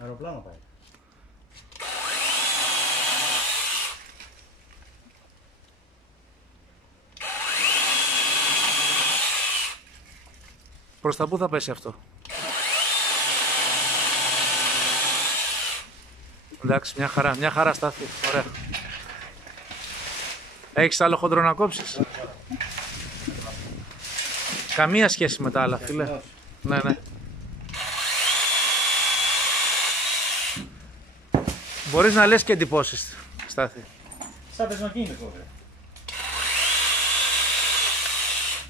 Αεροπλάνο πάει. Προς τα πού θα πέσει αυτό? Εντάξει, μια χαρά Στάθη. Ωραία. Έχεις άλλο χοντρό να κόψεις? Καμία σχέση με τα άλλα, φίλε. Ναι, ναι. Μπορείς να λες και εντυπώσεις, Στάθη. Σαν πεσμακίνητο, βέβαια.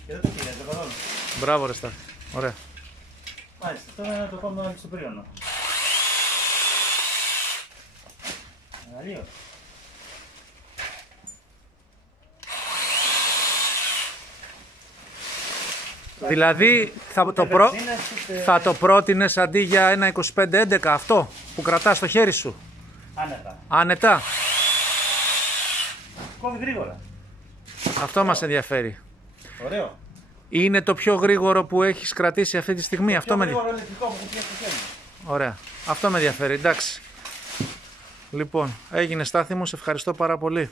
Και δεν το πήρε, το καθόλου. Μπράβο ρε Στάθη. Ωραία. Μάλιστα, τώρα να το πάμε στο πρίωνο. Μεγαλείο. Δηλαδή θα το πρότεινες αντί για ένα 2511 αυτό που κρατάς στο χέρι σου? Άνετα. Άνετα. Κόβει γρήγορα. Αυτό μας ενδιαφέρει. Ωραίο. Είναι το πιο γρήγορο που έχεις κρατήσει αυτή τη στιγμή? Αυτό με γρήγορο ηλεκτρικό που έχω πιάσει στο χέρι. Ωραία. Αυτό με ενδιαφέρει. Εντάξει. Λοιπόν, έγινε Στάθη μου, σε ευχαριστώ πάρα πολύ.